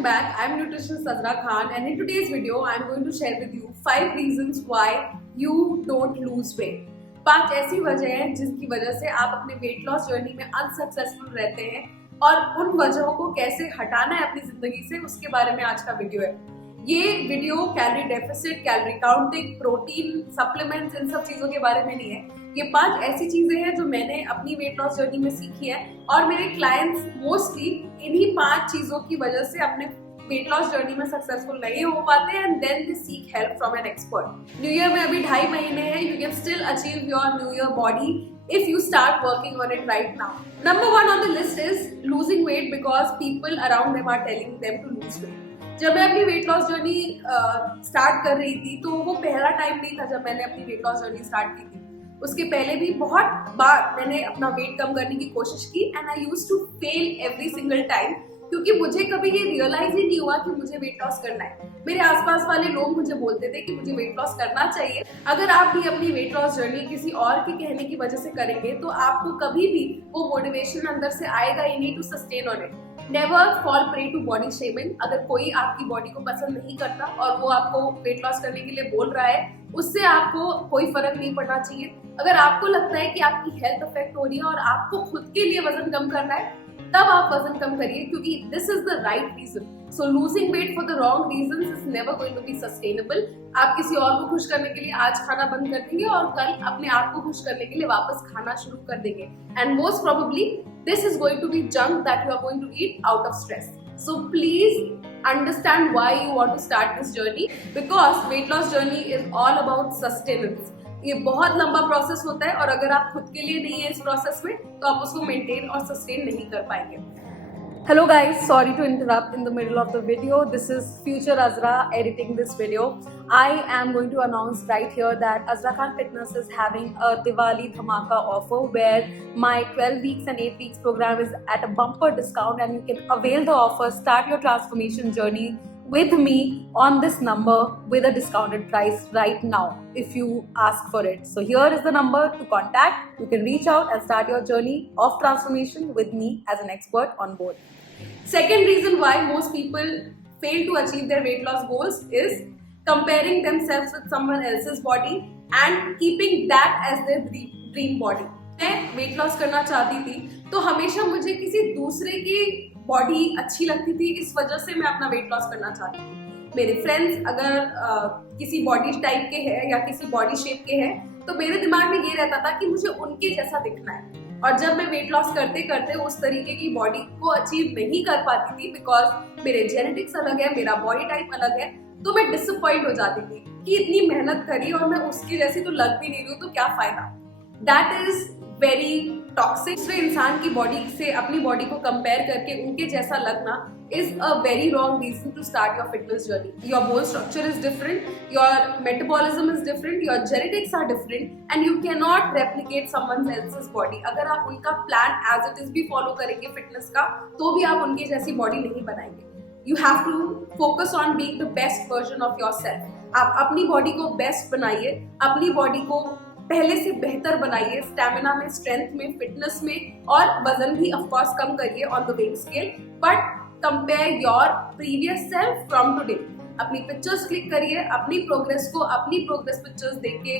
welcome back. I'm nutritionist Azra Khan, and in today's video I'm going to share with you 5 reasons why you don't lose weight. 5 ऐसी वजह हैं जिसकी वजह से आप अपने वेट लॉस जर्नी में अनसक्सेसफुल रहते हैं और उन वजहों को कैसे हटाना है अपनी जिंदगी से, उसके बारे में आज का वीडियो है। ये video calorie deficit, calorie counting, protein, supplements, इन सब चीजों के बारे में नहीं है। ये 5 ऐसी चीजें हैं जो मैंने अपनी वेट लॉस जर्नी में सीखी है और मेरे क्लाइंट्स मोस्टली इन्हीं 5 चीजों की वजह से अपने वेट लॉस जर्नी में सक्सेसफुल नहीं हो पाते हैं and then they seek help from an expert. New year में अभी 2.5 महीने हैं। You can still achieve your new year body if you start working on it right now. Number 1 on the list is losing weight because people around them are telling them to lose weight. जब मैं अपनी wait loss journey start कर रही थी तो वो पहला time नहीं था जब मैंने अपनी वेट लॉस जर्नी स्टार्ट की थी। उसके पहले भी बहुत बार मैंने अपना वेट कम करने की कोशिश की and I used to fail every single time, क्योंकि मुझे कभी ये रियलाइज ही नहीं हुआ कि मुझे वेट लॉस करना है। मेरे आसपास वाले लोग मुझे बोलते थे कि मुझे वेट लॉस करना चाहिए। अगर आप भी अपनी वेट लॉस जर्नी किसी और के कहने की वजह से करेंगे तो आपको कभी भी वो मोटिवेशन अंदर से आएगा ही नहीं to sustain on it. Never fall prey to body shaming. अगर कोई आपकी बॉडी को पसंद नहीं करता और वो आपको वेट लॉस करने के लिए बोल रहा है, उससे आपको कोई फर्क नहीं पड़ना चाहिए। अगर आपको लगता है कि आपकी हेल्थ अफेक्ट हो रही है और आपको खुद के लिए वजन कम करना है, तब आप वजन कम करिए, क्योंकि this is the right reason. So losing weight for the wrong reasons is never going to be sustainable. आप किसी और को खुश करने के लिए आज खाना बंद कर देंगे और कल अपने आप को खुश करने के लिए वापस खाना शुरू कर देंगे and most probably this is going to be junk that you are going to eat out of stress. So please understand why you want to start this journey, because weight loss journey is all about sustenance. ये बहुत लंबा process होता है और अगर आप खुद के लिए नहीं है इस प्रोसेस में तो आप उसको मेंटेन और सस्टेन नहीं कर पाएंगे। Hello guys, sorry to interrupt in the middle of the video. This is future Azra editing this video. I am going to announce right here that Azra Khan Fitness is having a Diwali Dhamaka offer where my 12 weeks and 8 weeks program is at a bumper discount and you can avail the offer, start your transformation journey with me on this number with a discounted price right now if you ask for it. So here is the number to contact. You can reach out and start your journey of transformation with me as an expert on board. Second reason why most people fail to achieve their weight loss goals is comparing themselves with someone else's body and keeping that as their dream body. मैं weight loss करना चाहती थी तो हमेशा मुझे किसी दूसरे की बॉडी अच्छी लगती थी, इस वजह से मैं अपना वेट लॉस करना चाहती थी। मेरे फ्रेंड्स अगर किसी बॉडी टाइप के हैं या किसी बॉडी शेप के हैं तो मेरे दिमाग में ये रहता था कि मुझे उनके जैसा दिखना है, और जब मैं वेट लॉस करते करते उस तरीके की बॉडी को अचीव नहीं कर पाती थी बिकॉज मेरे जेनेटिक्स अलग है, मेरा बॉडी टाइप अलग है, तो मैं डिसअपॉइंट हो जाती थी कि इतनी मेहनत करी और मैं उसकी जैसी तो लग भी नहीं रही हूँ, तो क्या फायदा। That is very toxic. दूसरे इंसान की बॉडी से अपनी बॉडी को कंपेयर करके उनके जैसा लगना is a very wrong reason to start your fitness journey. Your bone structure is different, your metabolism is different, your genetics are different, and you cannot replicate someone else's body. अगर आप उनका plan as it is भी follow करेंगे fitness का, तो भी आप उनकी जैसी body नहीं बनाएंगे। You have to focus on being the best version of yourself. आप अपनी body को best बनाइए, अपनी body को पहले से बेहतर बनाइए, स्टैमिना में, स्ट्रेंथ में, फिटनेस में, और वजन भी ऑफ कोर्स कम करिए on the weight scale, but compare your previous self from today. अपनी पिक्चर्स क्लिक करिए, अपनी प्रोग्रेस को अपनी प्रोग्रेस पिक्चर्स देख के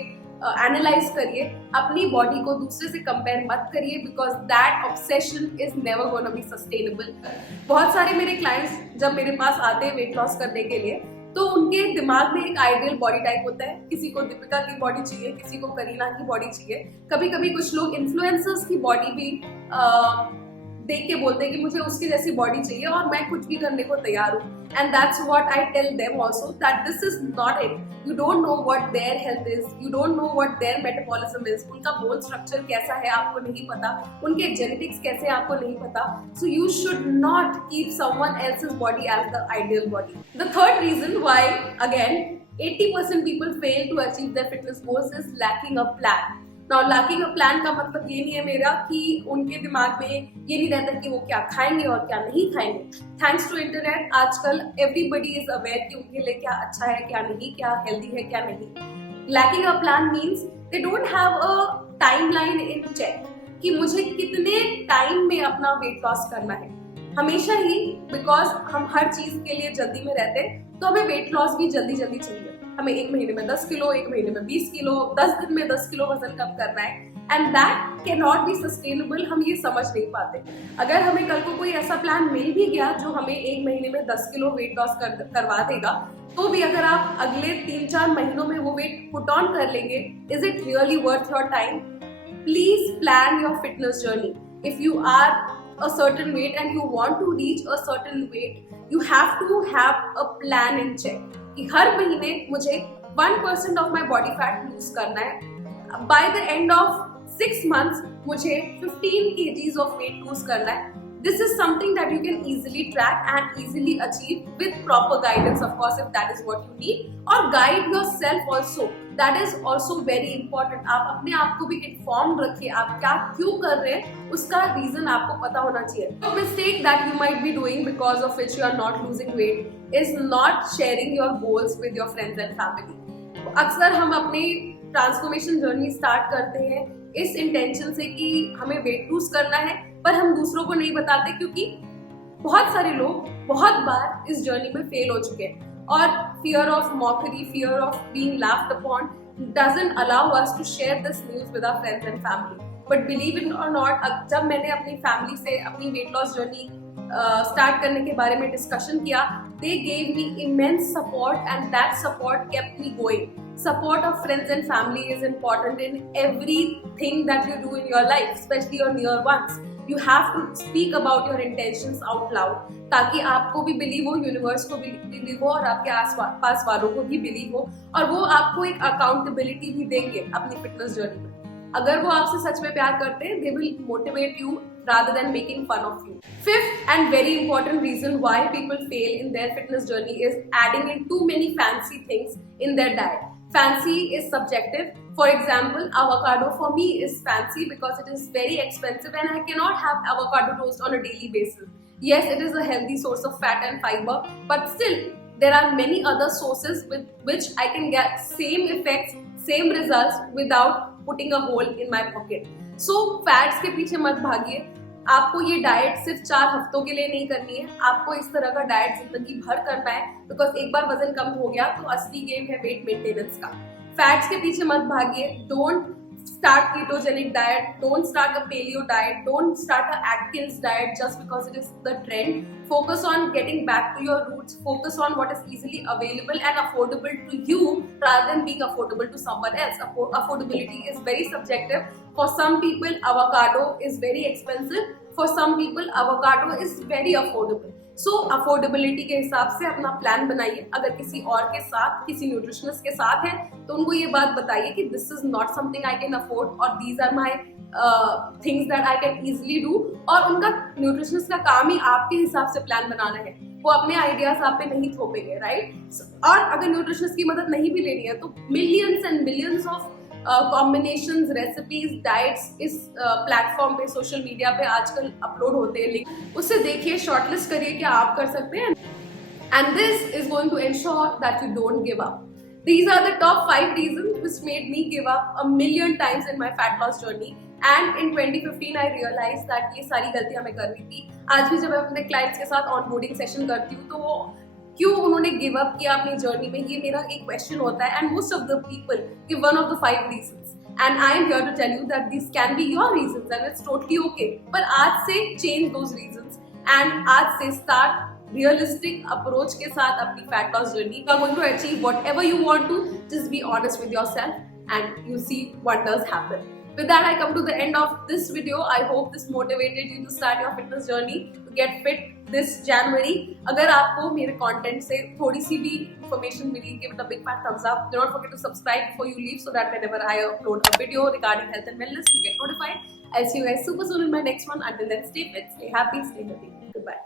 एनालाइज करिए, अपनी बॉडी को दूसरे से कंपेयर मत करिए because that obsession is never gonna be sustainable. बहुत सारे मेरे क्लाइंट्स जब मेरे पास आते हैं वेट लॉस करने के लिए तो उनके दिमाग में एक आइडियल बॉडी टाइप होता है। किसी को दीपिका की बॉडी चाहिए, किसी को करीना की बॉडी चाहिए, कभी कभी कुछ लोग इन्फ्लुएंसर्स की बॉडी भी देख के बोलते हैं कि मुझे उसकी जैसी बॉडी चाहिए और मैं कुछ भी करने को तैयार हूँ। And that's what I tell them also that this is not it. You don't know what their health is, you don't know what their metabolism is, उनका बोन स्ट्रक्चर कैसा है आपको नहीं पता, उनके जेनेटिक्स कैसे आपको नहीं पता। So you should not keep someone else's body as the ideal body. The third reason why again 80% people fail to achieve their fitness goals is lacking a plan. Now lacking a plan का मतलब ये नहीं है मेरा कि उनके दिमाग में ये नहीं रहता कि वो क्या खाएंगे और क्या नहीं खाएंगे। थैंक्स टू इंटरनेट आजकल एवरीबडी इज अवेयर कि उनके लिए क्या अच्छा है, क्या नहीं, क्या हेल्दी है, क्या नहीं। Lacking a plan means they don't have a timeline in check कि मुझे कितने टाइम में अपना वेट लॉस करना है। हमेशा ही, बिकॉज हम हर चीज के लिए जल्दी में रहते हैं, तो हमें वेट लॉस भी जल्दी जल्दी चाहिए। हमें 1 महीने में 10 किलो, 1 महीने में 20 किलो, 10 दिन में 10 किलो वजन कम करना है, and that can not be sustainable. हम ये समझ नहीं पाते। अगर हमें कल को कोई ऐसा प्लान मिल भी गया जो हमें 1 महीने में 10 किलो वेट लॉस करवा देगा, तो भी अगर आप अगले 3-4 महीनों में वो वेट पुट ऑन कर लेंगे, is it really worth your time? Please plan your fitness journey. If you are a certain weight and you want to reach a certain weight, you have to have a plan in check कि हर महीने मुझे 1% of my body fat lose करना है, by the end of 6 months मुझे 15 kgs of weight lose करना है. This is something that you can easily track and easily achieve with proper guidance, of course, if that is what you need. और guide yourself also. That is also very important. आप अपने आप को भी informed रखिए, आप क्या क्यों कर रहे हैं, उसका reason आपको पता होना चाहिए. The mistake that you might be doing because of which you are not losing weight is not sharing your goals with your friends and family. अक्सर हम अपनी ट्रांसफॉर्मेशन जर्नी स्टार्ट करते हैं इस इंटेंशन से कि हमें वेट लूज करना है, पर हम दूसरों को नहीं बताते क्योंकि बहुत सारे लोग बहुत बार इस जर्नी में फेल हो चुके हैं, और fear of mockery, fear of being laughed upon doesn't allow us to share this news with our friends and family. But believe it or not, जब मैंने अपनी फैमिली से अपनी वेट लॉस जर्नी स्टार्ट करने के बारे में डिस्कशन किया, they gave me immense support and that support kept me going. Support of friends and family is important in everything that you do in your life, especially your near ones. You have to speak about your intentions out loud ताकि आपको भी believe हो, universe को भी believe हो, और आपके आसपास वालों को भी बिलीव हो, और वो आपको एक अकाउंटेबिलिटी भी देंगे अपनी फिटनेस जर्नी में. अगर वो आपसे सच में प्यार करते हैं, they will motivate you rather than making fun of you. Fifth and very important reason why people fail in their fitness journey is adding in too many fancy things in their diet. Fancy is subjective. For example, avocado for me is fancy because it is very expensive and I cannot have avocado toast on a daily basis. Yes, it is a healthy source of fat and fiber, but still there are many other sources with which I can get same effects, same results without putting a hole in my pocket. So fats के पीछे मत भागिए. आपको ये diet सिर्फ 4 हफ्तों के लिए नहीं करनी है, आपको इस तरह का डाइट जिंदगी भर करना है, बिकॉज एक बार वजन कम हो गया तो असली गेम है वेट मेंटेनेंस का. फैट्स के पीछे मत भागिए. Don't start ketogenic diet, don't start a paleo diet, don't start a Atkins diet just because it is the trend. Focus on getting back to your roots, focus on what is easily available and affordable to you rather than being affordable to someone else. Affordability is very subjective. For some people avocado is very expensive, for some people avocado is very affordable. So affordability के हिसाब से अपना plan बनाइए. अगर किसी और के साथ, किसी न्यूट्रिशनिस्ट के साथ है, तो उनको ये बात बताइए कि this is not something I can afford और these are my things that I can easily do. और उनका न्यूट्रिशनिस्ट का काम ही आपके हिसाब से प्लान बनाना है, वो अपने आइडियाज आप पे नहीं थोपेंगे, राइट? और अगर न्यूट्रिशनिस्ट की मदद नहीं भी लेनी है तो millions and millions of combinations, recipes, diets इस प्लेटफॉर्म पे, सोशल मीडिया पे आजकल अपलोड होते हैं. लिंक उससे देखिए, शॉर्टलिस्ट करिए क्या आप कर सकते हैं, and this is going to ensure that you don't give up. These are the top 5 reasons which made me give up a million times in my fat loss journey. And in 2015 I realized that ये सारी गलतियां मैं कर रही थी. आज भी जब मैं अपने क्लाइंट्स के साथ ऑनबोर्डिंग सेशन करती हूँ तो वो क्यों उन्होंने गिव अप किया अपनी जर्नी में, ये मेरा एक क्वेश्चन होता है. And most of the people give one of the 5 reasons. And I am here to tell you that these can be your reasons and it's totally okay. पर आज से change those reasons and आज से start realistic approach के साथ अपनी fat loss journey. You are going to achieve whatever you want to. Just be honest with yourself and you see wonders happen. With that, I come to the end of this video. I hope this motivated you to start your fitness journey to get fit this January. अगर आपको मेरे content से थोड़ी सी भी information milli, give it a big fat thumbs up. Do not forget to subscribe before you leave so that whenever I upload a video regarding health and wellness, you get notified. I'll see you guys super soon in my next one. Until then, stay fit, stay happy, stay healthy. Goodbye.